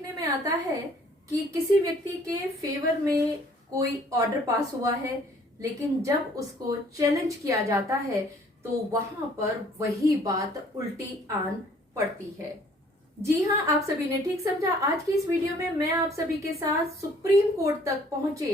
देखने में आता है कि किसी व्यक्ति के फेवर में कोई ऑर्डर पास हुआ है, लेकिन जब उसको चैलेंज किया जाता है तो वहां पर वही बात उल्टी आन पड़ती है। जी हाँ, आप सभी ने ठीक समझा। आज की इस वीडियो में मैं आप सभी के साथ सुप्रीम कोर्ट तक पहुंचे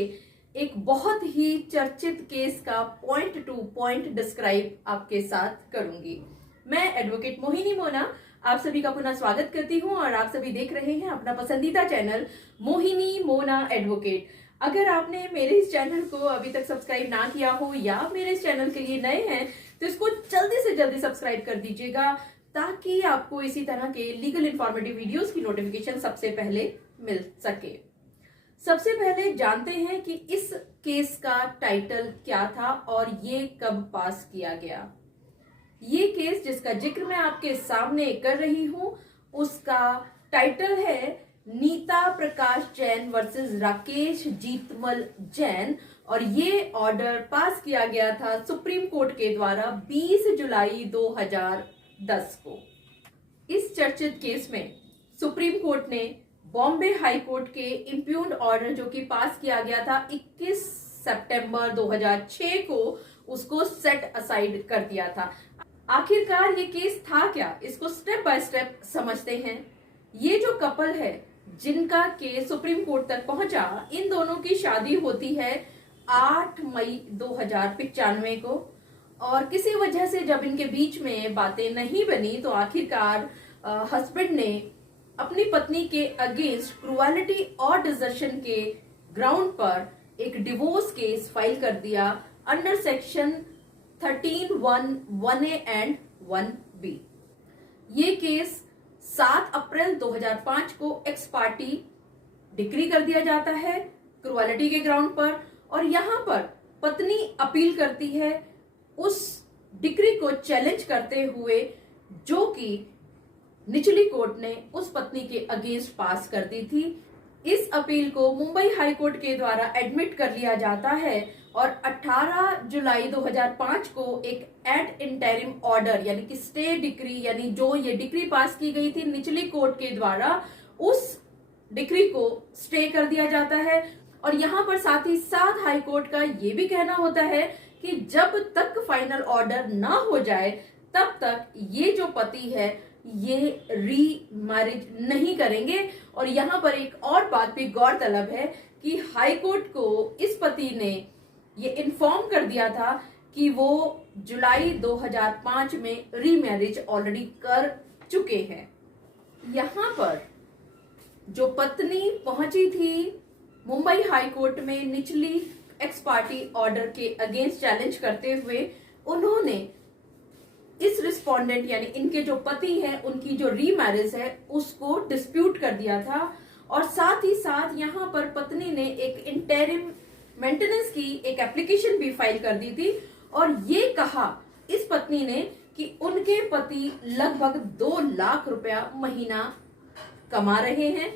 एक बहुत ही चर्चित केस का पॉइंट टू पॉइंट डिस्क्राइब आपके साथ करूंगी। मैं एडवोकेट मोहिनी मोना आप सभी का पुनः स्वागत करती हूं और आप सभी देख रहे हैं अपना पसंदीदा चैनल मोहिनी मोना एडवोकेट। अगर आपने मेरे इस चैनल को अभी तक सब्सक्राइब ना किया हो या मेरे इस चैनल के लिए नए हैं तो इसको जल्दी से जल्दी सब्सक्राइब कर दीजिएगा, ताकि आपको इसी तरह के लीगल इंफॉर्मेटिव वीडियोस की नोटिफिकेशन सबसे पहले मिल सके। सबसे पहले जानते हैं कि इस केस का टाइटल क्या था और ये कब पास किया गया। ये केस जिसका जिक्र मैं आपके सामने कर रही हूं उसका टाइटल है नीता प्रकाश जैन वर्सेस राकेश जीतमल जैन, और ये ऑर्डर पास किया गया था सुप्रीम कोर्ट के द्वारा 20 जुलाई 2010 को। इस चर्चित केस में सुप्रीम कोर्ट ने बॉम्बे हाई कोर्ट के इम्प्यून्ड ऑर्डर जो कि पास किया गया था 21 सितंबर 2006 को, उसको सेट असाइड कर दिया था। आखिरकार ये केस था क्या, इसको स्टेप बाय स्टेप समझते हैं। ये जो कपल है जिनका केस सुप्रीम कोर्ट तक पहुंचा, इन दोनों की शादी होती है 8 मई 2095 को, और किसी वजह से जब इनके बीच में बातें नहीं बनी तो आखिरकार हस्बैंड ने अपनी पत्नी के अगेंस्ट क्रूएलिटी और डिजर्शन के ग्राउंड पर एक डिवोर्स केस फाइल कर दिया under section 13(1)(1)(a) and 1(b). ये केस 7 अप्रैल 2005 को एक्स पार्टी डिक्री कर दिया जाता है क्रूएलिटी के ग्राउंड पर, और यहां पर पत्नी अपील करती है उस डिक्री को चैलेंज करते हुए जो कि निचली कोर्ट ने उस पत्नी के अगेंस्ट पास कर दी थी। इस अपील को मुंबई हाई कोर्ट के द्वारा एडमिट कर लिया जाता है और 18 जुलाई 2005 को एक एट इंटरिम ऑर्डर यानी कि स्टे डिक्री, यानी जो ये डिक्री पास की गई थी निचली कोर्ट के द्वारा, उस डिक्री को स्टे कर दिया जाता है। और यहाँ पर साथ ही साथ हाई कोर्ट का ये भी कहना होता है कि जब तक फाइनल ऑर्डर ना हो जाए तब तक ये जो पति है ये री मैरिज नहीं करेंगे। और यहाँ पर एक और बात भी गौरतलब है कि हाई कोर्ट को इस पति ने ये इन्फॉर्म कर दिया था कि वो जुलाई 2005 में रीमैरिज ऑलरेडी कर चुके हैं। यहाँ पर जो पत्नी पहुंची थी मुंबई हाई कोर्ट में निचली एक्स पार्टी ऑर्डर के अगेंस्ट चैलेंज करते हुए, उन्होंने इस रिस्पोंडेंट यानी इनके जो पति हैं उनकी जो रीमैरिज है उसको डिस्प्यूट कर दिया था। और साथ ही साथ यहाँ पर पत्नी ने एक इंटरिम मेंटेनेंस की एक एप्लीकेशन भी फाइल कर दी थी, और ये कहा इस पत्नी ने कि उनके पति लगभग 2 लाख रुपया महीना कमा रहे हैं,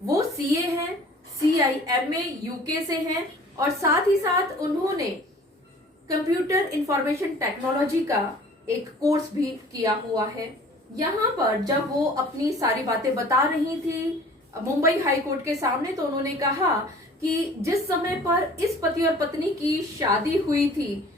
वो सीए हैं, CIMA यूके से हैं, और साथ ही साथ उन्होंने कंप्यूटर इंफॉर्मेशन टेक्नोलॉजी का एक कोर्स भी किया हुआ है। यहाँ पर जब वो अपनी सारी बातें बता रही थी मुंबई हाई कोर्ट के सामने, तो उन्होंने कहा कि जिस समय पर इस पति और पत्नी की शादी हुई थी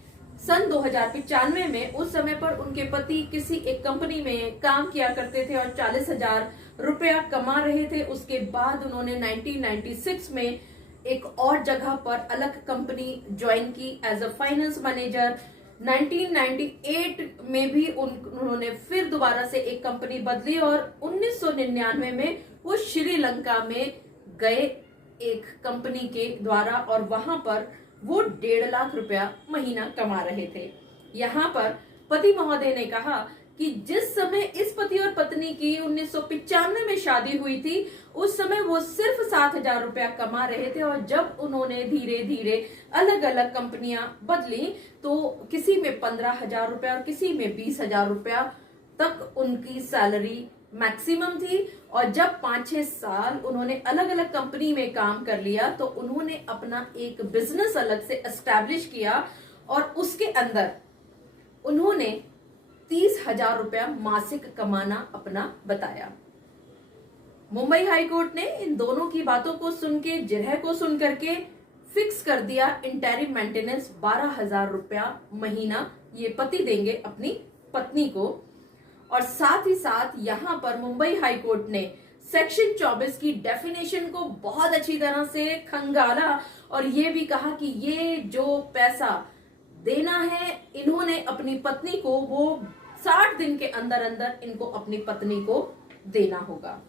सन 2095 में, उस समय पर उनके पति किसी एक कंपनी में काम किया करते थे और 40,000 रुपया कमा रहे थे। उसके बाद उन्होंने 1996 में एक और जगह पर अलग कंपनी ज्वाइन की एज अ फाइनेंस मैनेजर। 1998 में भी उन्होंने फिर दोबारा से एक कंपनी बदली और 1999 में वो श्रीलंका में गए एक कंपनी के द्वारा, और वहां पर वो 1.5 लाख रुपया महीना कमा रहे थे। यहाँ पर पति महोदय ने कहा कि जिस समय इस पति और पत्नी की 1995 में शादी हुई थी उस समय वो सिर्फ 7,000 रुपया कमा रहे थे, और जब उन्होंने धीरे धीरे अलग अलग कंपनियां बदली तो किसी में 15,000 रुपया और किसी में 20,000 रुपया तक उनकी सैलरी मैक्सिमम थी। और जब 5-6 साल उन्होंने अलग अलग कंपनी में काम कर लिया तो उन्होंने अपना एक बिजनेस अलग से एस्टैब्लिश किया, और उसके अंदर उन्होंने 30,000 रुपया मासिक कमाना अपना बताया। मुंबई हाई कोर्ट ने इन दोनों की बातों को सुन के, जिरह को सुन करके फिक्स कर दिया इंटरिम मेंटेनेंस 12,000 रुपया महीना ये पति देंगे अपनी पत्नी को। और साथ ही साथ यहां पर मुंबई हाई कोर्ट ने सेक्शन 24 की डेफिनेशन को बहुत अच्छी तरह से खंगाला और ये भी कहा कि ये जो पैसा देना है इन्होंने अपनी पत्नी को, वो 60 दिन के अंदर अंदर इनको अपनी पत्नी को देना होगा।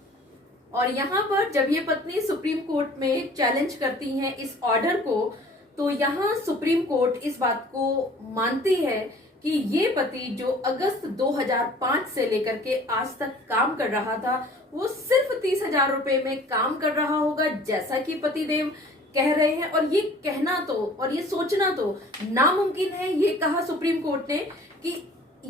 और यहाँ पर जब ये पत्नी सुप्रीम कोर्ट में चैलेंज करती हैं इस ऑर्डर को, तो यहाँ सुप्रीम कोर्ट इस बात को मानती है कि ये पति जो अगस्त 2005 से लेकर के आज तक काम कर रहा था वो सिर्फ 30,000 रुपए में काम कर रहा होगा, जैसा कि पतिदेव कह रहे हैं। और ये कहना तो और ये सोचना तो नामुमकिन है। ये कहा सुप्रीम कोर्ट ने कि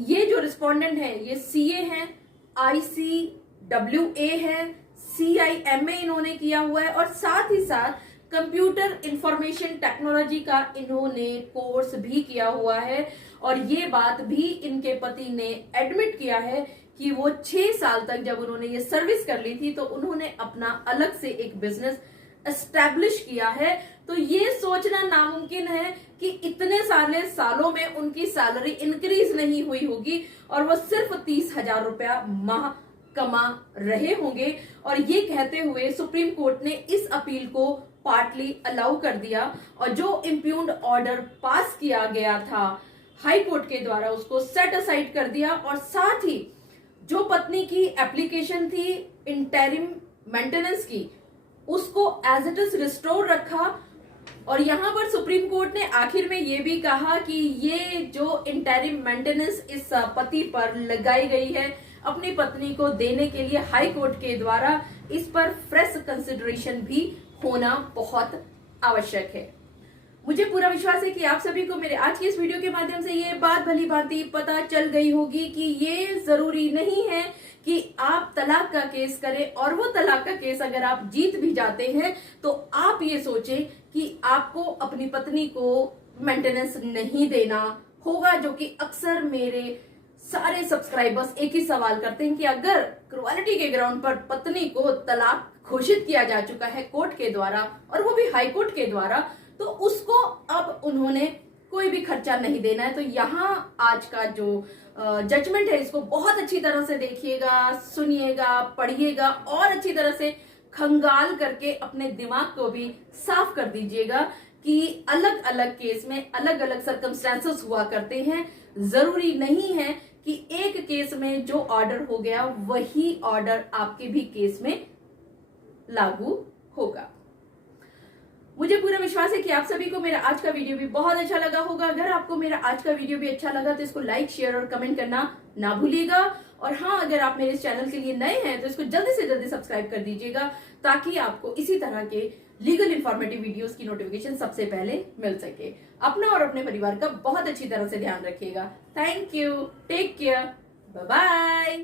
ये जो रिस्पोंडेंट है ये सीए हैं, ICWA है, CIMA इन्होंने किया हुआ है और साथ ही साथ कंप्यूटर इंफॉर्मेशन टेक्नोलॉजी का इन्होंने कोर्स भी किया हुआ है। और ये बात भी इनके पति ने एडमिट किया है कि वो 6 साल तक जब उन्होंने ये सर्विस कर ली थी तो उन्होंने अपना अलग से एक बिजनेस एस्टैब्लिश किया है। तो ये सोचना नामुमकिन है कि इतने सारे सालों में उनकी सैलरी इंक्रीज नहीं हुई होगी और वो सिर्फ 30,000 रुपया माह कमा रहे होंगे। और ये कहते हुए सुप्रीम कोर्ट ने इस अपील को पार्टली अलाउ कर दिया और जो इम्प्यून्ड ऑर्डर पास किया गया था हाई कोर्ट के द्वारा उसको सेट असाइड कर दिया। और साथ ही जो पत्नी की एप्लीकेशन थी इंटरिम मेंटेनेंस की उसको एज इट इज रिस्टोर रखा। और यहां पर सुप्रीम कोर्ट ने आखिर में ये भी कहा कि ये जो इंटरिम मेंटेनेंस इस पति पर लगाई गई है अपनी पत्नी को देने के लिए हाई कोर्ट के द्वारा, इस पर फ्रेश कंसिडरेशन भी होना बहुत आवश्यक है। मुझे पूरा विश्वास है कि आप सभी को मेरे आज की इस वीडियो के माध्यम से ये बात भली भांति पता चल गई होगी कि ये जरूरी नहीं है कि आप तलाक का केस करें और वो तलाक का केस अगर आप जीत भी जाते हैं तो आप ये सोचें कि आपको अपनी पत्नी को मेंटेनेंस नहीं देना होगा। जो कि अक्सर मेरे सारे सब्सक्राइबर्स एक ही सवाल करते हैं कि अगर क्रुएलिटी के ग्राउंड पर पत्नी को तलाक घोषित किया जा चुका है कोर्ट के द्वारा और वो भी हाई कोर्ट के द्वारा, तो उसको अब उन्होंने कोई भी खर्चा नहीं देना है। तो यहाँ आज का जो जजमेंट है इसको बहुत अच्छी तरह से देखिएगा, सुनिएगा, पढ़िएगा और अच्छी तरह से खंगाल करके अपने दिमाग को भी साफ कर दीजिएगा कि अलग अलग केस में अलग अलग सर्कमस्टेंसेस हुआ करते हैं। जरूरी नहीं है कि एक केस में जो ऑर्डर हो गया वही ऑर्डर आपके भी केस में लागू होगा। मुझे पूरा विश्वास है कि आप सभी को मेरा आज का वीडियो भी बहुत अच्छा लगा होगा। अगर आपको मेरा आज का वीडियो भी अच्छा लगा तो इसको लाइक, शेयर और कमेंट करना ना भूलिएगा। और हाँ, अगर आप मेरे इस चैनल के लिए नए हैं तो इसको जल्दी से जल्दी सब्सक्राइब कर दीजिएगा ताकि आपको इसी तरह के लीगल इंफॉर्मेटिव वीडियोस की नोटिफिकेशन सबसे पहले मिल सके। अपना और अपने परिवार का बहुत अच्छी तरह से ध्यान रखिएगा। Thank you, take care, bye bye.